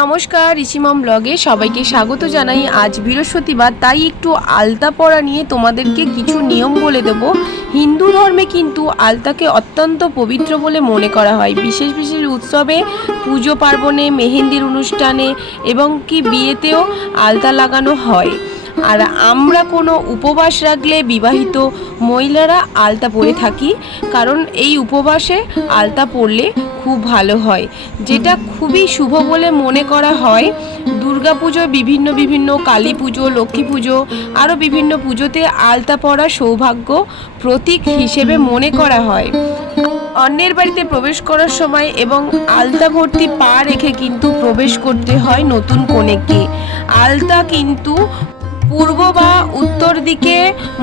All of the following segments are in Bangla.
নমস্কার, ঋষিমম ব্লগে সবাইকে স্বাগত জানাই। আজ বৃহস্পতিবার, তাই একটু আলতা পরা নিয়ে তোমাদেরকে কিছু নিয়ম বলে দেব। হিন্দু ধর্মে কিন্তু আলতাকে অত্যন্ত পবিত্র বলে মনে করা হয়। বিশেষ বিশেষ উৎসবে, পুজো পার্বণে, মেহেন্দির অনুষ্ঠানে এবং কি বিয়েতেও আলতা লাগানো হয়। আর আমরা কোনো উপবাস রাখলে বিবাহিত মহিলারা আলতা পরে থাকি, কারণ এই উপবাসে আলতা পরলে খুব ভালো হয়, যেটা খুবই শুভ বলে মনে করা হয়। দুর্গা পুজো, বিভিন্ন কালী পুজো, লক্ষ্মী পুজো, আরও বিভিন্ন পুজোতে আলতা পরা সৌভাগ্য প্রতীক হিসেবে মনে করা হয়। অন্যের বাড়িতে প্রবেশ করার সময় এবং আলতা ভর্তি পা রেখে কিন্তু প্রবেশ করতে হয় নতুন কনেকে। আলতা কিন্তু পূর্ব বা উত্তর দিকে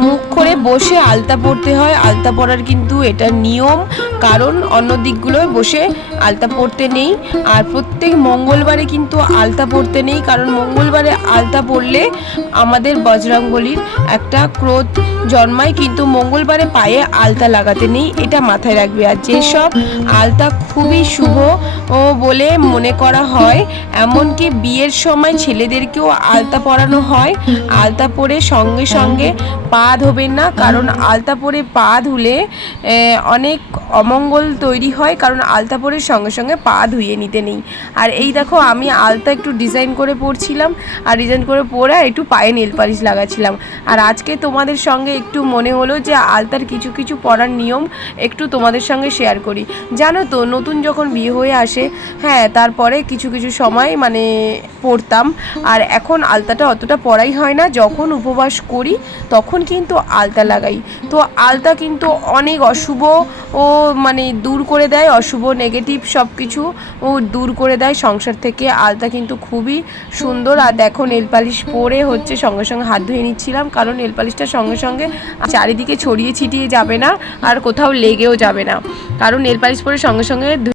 মুখ করে বসে আলতা পরতে হয়। আলতা পরার কিন্তু এটা নিয়ম, কারণ অন্য দিকগুলোয় বসে আলতা পরতে নেই। আর প্রত্যেক মঙ্গলবারে কিন্তু আলতা পরতে নেই, কারণ মঙ্গলবারে আলতা পরলে আমাদের বজরংবলীর একটা ক্রোধ জন্মায়, কিন্তু মঙ্গলবারে পায়ে আলতা লাগাতে নেই, এটা মাথায় রাখবে। আর যেসব আলতা খুবই শুভ বলে মনে করা হয়, এমনকি বিয়ের সময় ছেলেদেরকেও আলতা পরানো হয়। আলতা পরে সঙ্গে সঙ্গে পা ধোবেন না, কারণ আলতা পরে পা ধুলে অনেক অমঙ্গল তৈরি হয়, কারণ আলতা পরে সঙ্গে সঙ্গে পা ধুয়ে নিতে নেই। আর এই দেখো, আমি আলতা একটু ডিজাইন করে পরছিলাম, আর ডিজাইন করে পরে একটু পায়ে নেল পালিশ লাগাচ্ছিলাম। আর আজকে তোমাদের সঙ্গে একটু মনে হলো যে আলতার কিছু কিছু পরার নিয়ম একটু তোমাদের সঙ্গে শেয়ার করি। জানো তো, নতুন যখন বিয়ে হয়ে আসে, হ্যাঁ, তারপরে কিছু কিছু সময় পরতাম, আর এখন আলতাটা অতটা পরাই হয় না। যখন উপবাস করি তখন কিন্তু আলতা লাগাই। তো আলতা কিন্তু অনেক অশুভ দূর করে দেয়, অশুভ নেগেটিভ সব কিছু দূর করে দেয় সংসার থেকে। আলতা কিন্তু খুবই সুন্দর। আর দেখো, নেল পালিশ পরে সঙ্গে সঙ্গে হাত ধুয়ে নিচ্ছিলাম, কারণ নেল পালিশটা সঙ্গে সঙ্গে চারিদিকে ছড়িয়ে ছিটিয়ে যাবে না, আর কোথাও লেগেও যাবে না, কারণ নেল পালিশ পরে সঙ্গে সঙ্গে